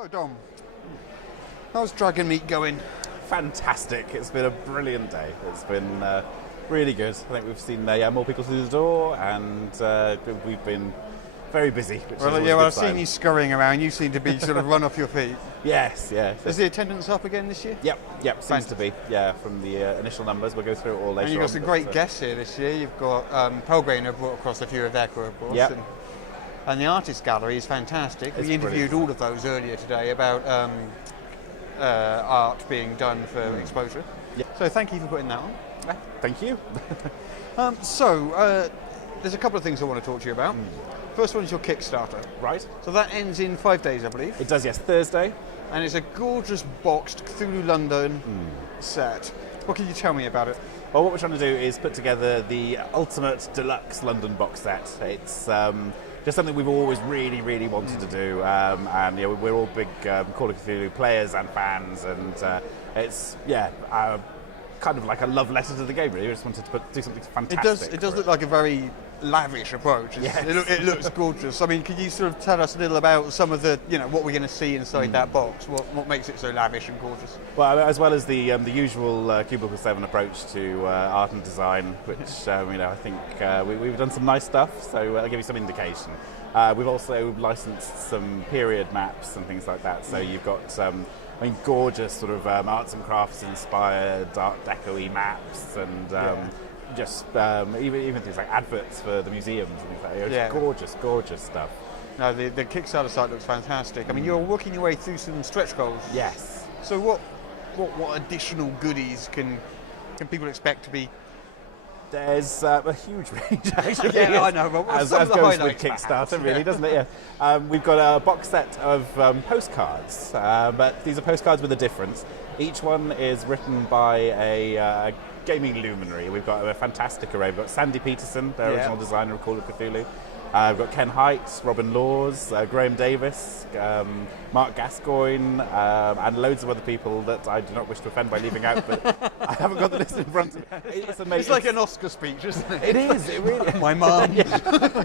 So Dom, how's Dragonmeet going? Fantastic. It's been a brilliant day. It's been really good. I think we've seen more people through the door, and we've been very busy. Which Well, is yeah, a well, good I've seen sign. you scurrying around. You seem to be sort of run off your feet. Yes. Is the attendance up again this year? Yep. Seems to be. Yeah, from the initial numbers. We'll go through it all later. And you've got some great but, guests here this year. You've got Pelgrane have brought across a few of their crew, of course. Yep. And the artist gallery is fantastic. We interviewed all of those earlier today about art being done for exposure. Yep. So thank you for putting that on. Thank you. There's a couple of things I want to talk to you about. First one is your Kickstarter. Right. So that ends in 5 days, I believe. It does, yes. Thursday. And it's a gorgeous boxed Cthulhu London set. What can you tell me about it? Well, what we're trying to do is put together the ultimate deluxe London box set. It's just something we've always really, really wanted to do, and yeah, we're all big Call of Cthulhu players and fans, and it's kind of like a love letter to the game. Really, we just wanted to do something fantastic. It does look like a very lavish approach. Yes. It looks gorgeous. I mean, could you sort of tell us a little about some of the, what we're going to see inside that box? What makes it so lavish and gorgeous? Well, as well as the usual Cubicle 7 approach to art and design, which I think we've done some nice stuff. So I'll give you some indication. We've also licensed some period maps and things like that. So you've got gorgeous sort of arts and crafts inspired Art Deco-y maps, and even things like adverts for the museums and things like that. It's gorgeous stuff. No, the Kickstarter site looks fantastic. I mean, you're working your way through some stretch goals. Yes. So what additional goodies can people expect to be? There's a huge range, actually. Yeah, I know. But as some of the goes with highlights, Kickstarter, perhaps? really, doesn't it? Yeah. We've got a box set of postcards, but these are postcards with a difference. Each one is written by a gaming luminary. We've got a fantastic array. We've got Sandy Peterson, the original designer of Call of Cthulhu. We've got Ken Height, Robin Laws, Graham Davis, Mark Gascoigne, and loads of other people that I do not wish to offend by leaving out, but I haven't got the list in front of me. It's amazing. It's like an Oscar speech, isn't it? It is. It really. My mum.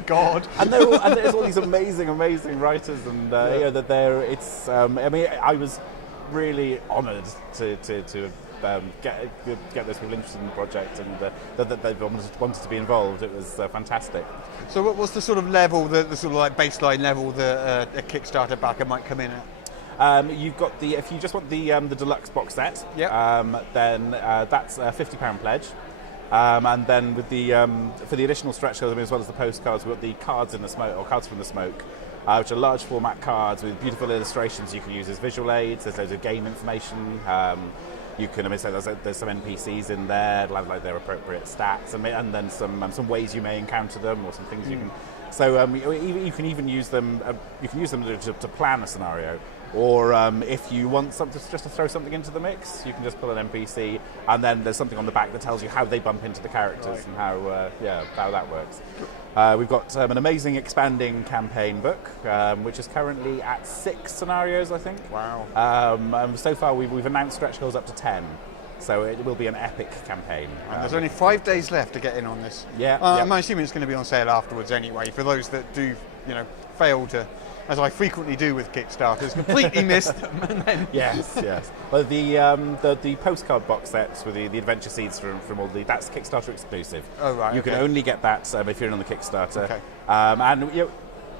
God. And there's all these amazing writers, and that they're. It's. I was really honoured to get those people interested in the project, and that they wanted to be involved. It was fantastic. So what was the sort of level, the sort of like baseline level that a Kickstarter backer might come in at? You've got if you just want the deluxe box set, then that's a £50 pledge. And then with the for the additional stretch goals, as well as the postcards, we've got the cards in the smoke, or cards from the smoke, which are large format cards with beautiful illustrations you can use as visual aids. There's loads of game information. You can, so there's some NPCs in there, like their appropriate stats, and then some ways you may encounter them, or some things you can. So you can even use them. You can use them to plan a scenario, or if you want just to throw something into the mix, you can just pull an NPC, and then there's something on the back that tells you how they bump into the characters and how that works. We've got an amazing expanding campaign book, which is currently at 6 scenarios, I think. Wow. So far, we've announced stretch goals up to 10, so it will be an epic campaign. And there's only 5 days left to get in on this. I'm assuming it's going to be on sale afterwards anyway, for those that do, fail to, as I frequently do with Kickstarters, completely miss them. And then Yes. Well, the postcard box sets with the adventure seeds from all that's Kickstarter exclusive. Oh, right. You can only get that if you're in on the Kickstarter. Okay. And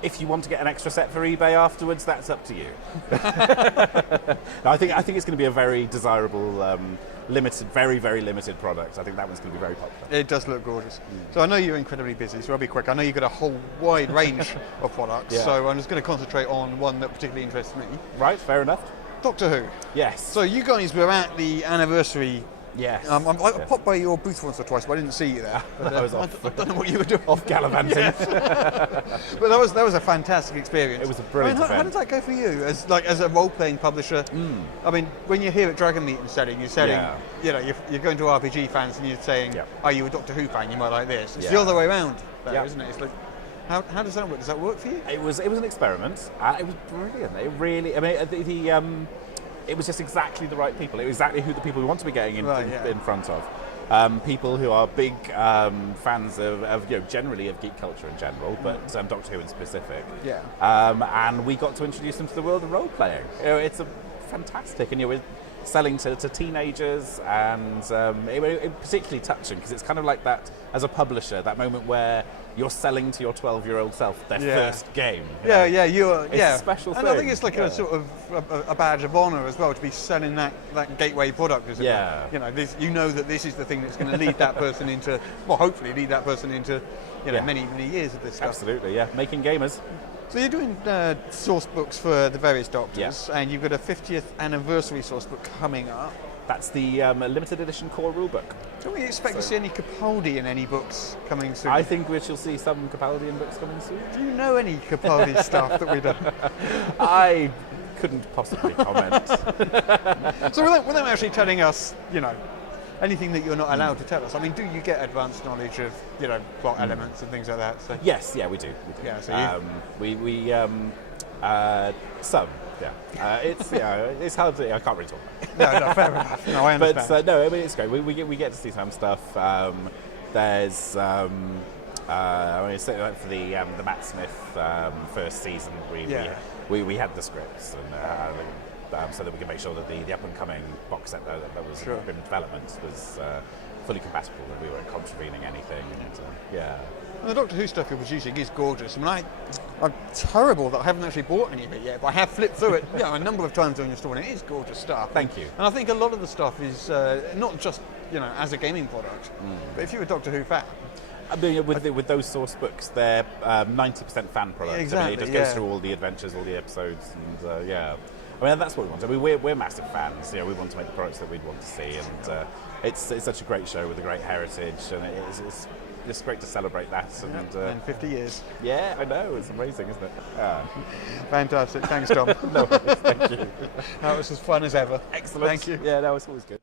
if you want to get an extra set for eBay afterwards, that's up to you. No, I think it's going to be a very desirable, limited, very, very limited product. I think that one's going to be very popular. it does look gorgeous. So I know you're incredibly busy, so I'll be quick. I know you've got a whole wide range of products, so I'm just going to concentrate on one that particularly interests me. Right, fair enough. Doctor Who. Yes. So you guys were at the anniversary. Yes. I popped by your booth once or twice, but I didn't see you there. But, I was off. I don't know what you were doing. Off gallivanting. Yes. But that was a fantastic experience. It was a brilliant how event. did that go for you as a role-playing publisher? I mean, when you're here at Dragonmeet and selling, you're going to RPG fans and you're saying, are you a Doctor Who fan? You might like this. It's the other way around, isn't it? It's like, how does that work? Does that work for you? It was an experiment. It was brilliant. It really, it was just exactly the right people. It was exactly who the people we want to be getting in front of. people who are big fans of generally of geek culture in general, but Doctor Who in specific. Yeah. And we got to introduce them to the world of role playing. It's a fantastic, and we're selling to teenagers, and it particularly touching because it's kind of like that as a publisher, that moment where you're selling to your 12-year-old self their first game. It's a special thing. And I think it's like a sort of a badge of honour as well to be selling that gateway product. As that this is the thing that's going to lead that person into, hopefully lead that person into, many years of this stuff. Absolutely, yeah. Making gamers. So you're doing source books for the various Doctors, and you've got a 50th anniversary source book coming up. That's the limited edition core rulebook. Can we expect to see any Capaldi in any books coming soon? I think we shall see some Capaldi in books coming soon. Do you know any Capaldi stuff that we don't? I couldn't possibly comment. So without actually telling us, anything that you're not allowed to tell us. I mean, do you get advanced knowledge of, plot elements and things like that? So. Yes, we do. Yeah, so some. Yeah, it's hard to. I can't really talk about it. No, fair enough. No, I understand. But it's great. We get to see some stuff. There's for the Matt Smith first season. We had the scripts and so that we can make sure that the up and coming box set that was in development was fully compatible, that we weren't contravening anything. And the Doctor Who stuff you're producing is gorgeous. I mean, I'm terrible that I haven't actually bought any of it yet, but I have flipped through it a number of times on your store, and it is gorgeous stuff. Thank you. And I think a lot of the stuff is not just as a gaming product, but if you're a Doctor Who fan. I mean, with those source books, they're 90% fan products. Exactly, it just goes through all the adventures, all the episodes, and I mean, that's what we want. I mean, we're massive fans. We want to make the products that we'd want to see, and it's such a great show with a great heritage, and it's great to celebrate that. And 50 years. Yeah, I know. It's amazing, isn't it? Fantastic. Thanks, Dom. No worries. Thank you. That was as fun as ever. Excellent. Thank you. Yeah, that was always good.